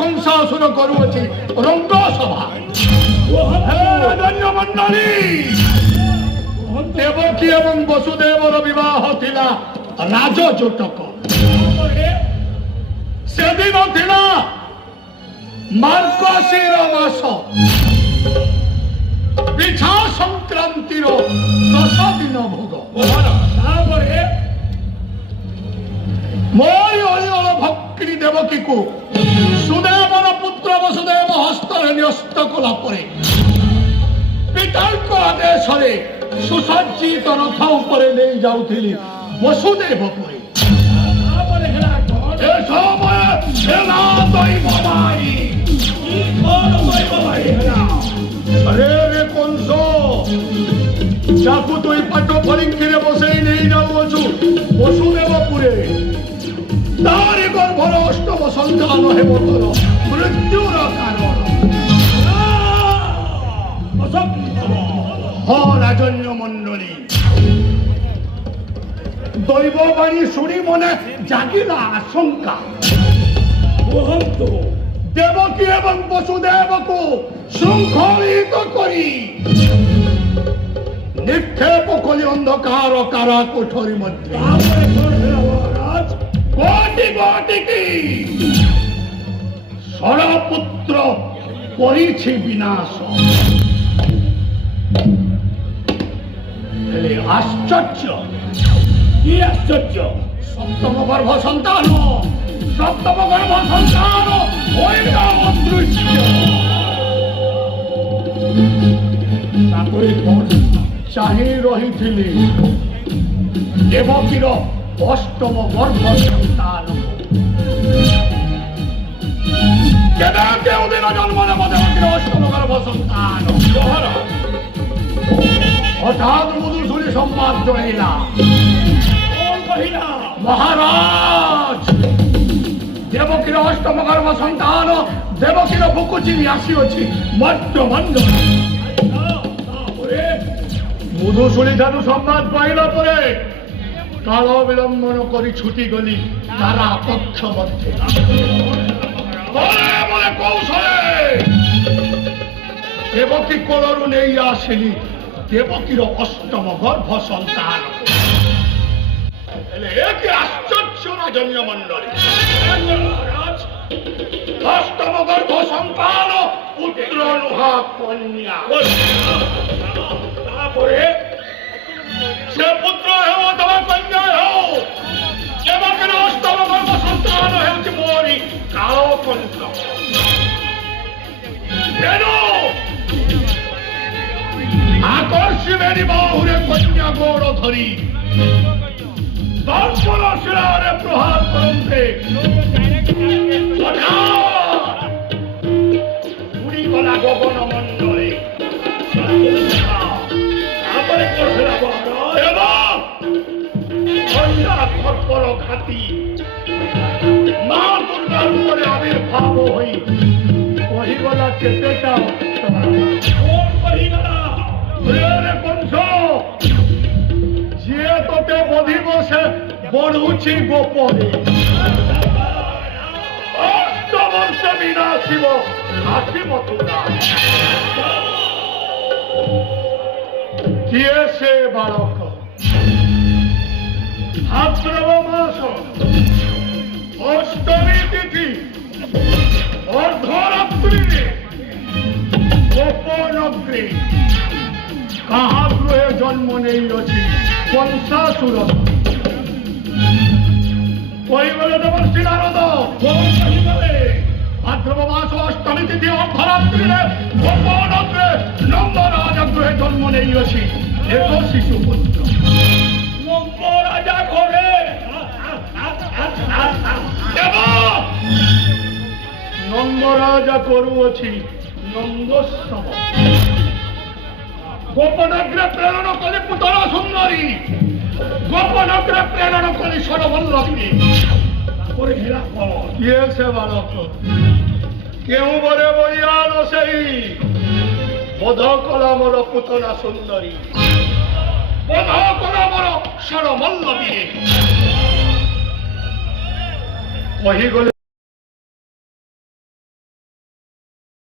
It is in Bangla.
কংসাসুর করুছি রঙ্গসভা। হে রাজন্য মণ্ডলী, দেবকী এবং বসুদেবর বিবাহ ଥିଲା রাজজোটক। সেদিন ଥିଲା মার্গশির মাস পিছা সংক্রান্তির 10 দিন ভোগ। তারপরে মই অলিয়ল ভক্তি দেবকীକୁ ସୁଦେବର ପୁତ୍ର ବସୁଦେବ ହସ୍ତରେ ନ୍ୟସ୍ତ କଲା ପରେ ପିତାଙ୍କ ଆଦେଶରେ ସୁସଜ୍ଜିତ ରଥ ଉପରେ ନେଇ ଯାଉଥିଲି ବସୁଦେବପୁରୀ। ଏ ସମୟ ହେଲା ଦୈବବାହୀ। ଆରେ ରେ କଂସ, ଯାକୁ ତୁଇ ପାଟ ପରୀକ୍ଷରେ ବସେଇ ନେଇ ଯାଉଅଛୁ ବସୁଦେବପୁରେ, ତାରି ଗର୍ଭର ଅଷ୍ଟମ ସନ୍ତାନ ହେବ ତୋର ମୃତ୍ୟୁର କାରଣ। ହଁ ରାଜନ୍ୟ ମଣ୍ଡଳୀ, ଦୈବବାଣୀ ଶୁଣି ମନେ ଜାଗିଲା ଆଶଙ୍କା। କୁହନ୍ତୁ, ଦେବକୀ ଏବଂ ବସୁଦେବକୁ ଶୃଙ୍ଖଳିତ କରି ନିକ୍ଷେପ କଲି ଅନ୍ଧକାର କାରା କୋଠରୀ ମଧ୍ୟରେ। କୋଟି କୋଟିକି ଷଡ଼ପୁତ୍ର କରିଛି ବିନାଶ। ହେଲେ ଆଶ୍ଚର୍ଯ୍ୟ, কি আশ্চর্য! সপ্তম গর্ভ সন্তান, সপ্তম গর্ভ সন্তান হইল অদৃশ্য। তারপরে চাহি রহিছিলি দেবকীর অষ্টম গর্ভ সন্তান। কেবে কেউদিন জন্ম নেব দেবকীর অষ্টম গর্ভ সন্তান। হঠাৎ মধুসূরী সম্বাদ জড়াইলা। মহারাজ, দেবকীর অষ্টম গর্ভ সন্তান দেবকীর বুকু চিনি আসিଅଛି মর্ত্যমণ্ডল। মধুসূরী ঠাରୁ ସମ୍ବାଦ ପାଇଲା ପରେ କାଳ ବିଳମ୍ବନ କରି ଛୁଟି ଗଲି ତାରା କକ୍ଷ ମଧ୍ୟରେ। କୌଶଳେ ଦେବକୀ କୋଳରୁ ନେଇ ଆସିଲି ଦେବକୀର ଅଷ୍ଟମ ଗର୍ଭ ସନ୍ତାନ। ହେଲେ ଏ କି ଆଶ୍ଚର୍ଯ୍ୟ ରାଜନ୍ୟ ମଣ୍ଡଳୀ! ଅଷ୍ଟମ ଗର୍ଭ ସନ୍ତାନ ପୁତ୍ର ନୁହା କନ୍ୟା। ତାପରେ ସେ ପୁତ୍ର ହେଉ ଅଥବା କନ୍ୟା ହେଉ, ଦେବକୀର ଅଷ୍ଟମ ଗର୍ଭ ସନ୍ତାନ ହେଉଛି ମୋରି କାଳକଣ୍ଠ। ତେଣୁ আকর্ষিবেনি বাহুরে কন্যা গৌড় ধরি দর্শন শিরারে প্রহার করন্তে উড়ি গলা গগন মণ্ডলে। তারপরে এবং কন্যা খর্পর ঘাতি মা দুর্গার উপরে আবির্ভাব হই কহিগলা কেতেটা কহিগলা কংস, ଯିଏ ତୋତେ ବଧିବ ସେ ବଢୁଛି ଗୋପରେ। 8 ବର୍ଷ ବିନା ଆସିବ ଆସିବ ତୁରା। କିଏ ସେ ବାଳକ? ଭାଦ୍ରବ ମାସ ଅଷ୍ଟମୀ ତିଥି ଅର୍ଦ୍ଧରାତ୍ରିରେ ଗୋପନଗ୍ରେ কাহা গ্রহে জন্ম নেই অছি কংসাসুর। কইবলে দেবর্ষি নারদ ভাদ্রব মাস অষ্টমী তিথি অর্ধরাত্রিরে গোপনগ্রে নন্দরাজ গ্রহে জন্ম নেই অছি এক শিশু পুত্র। নন্দরাজা ঘরে নন্দরাজা করুଅছি নন্দোৎসব। গোপনগ্রে প্রেরণ কলি পুতলা সুন্দরী, গোপনগ্রে প্রেরণ কলি ষড়বল্লভী। তারপরে হেলা কল কিয়ে সে বালক? কেউ বলে বলিয়াল সেই বোধ কলা মোর পুতলা সুন্দরী, বোধ কলা মোর ষড়বল্লভী। কহিগলে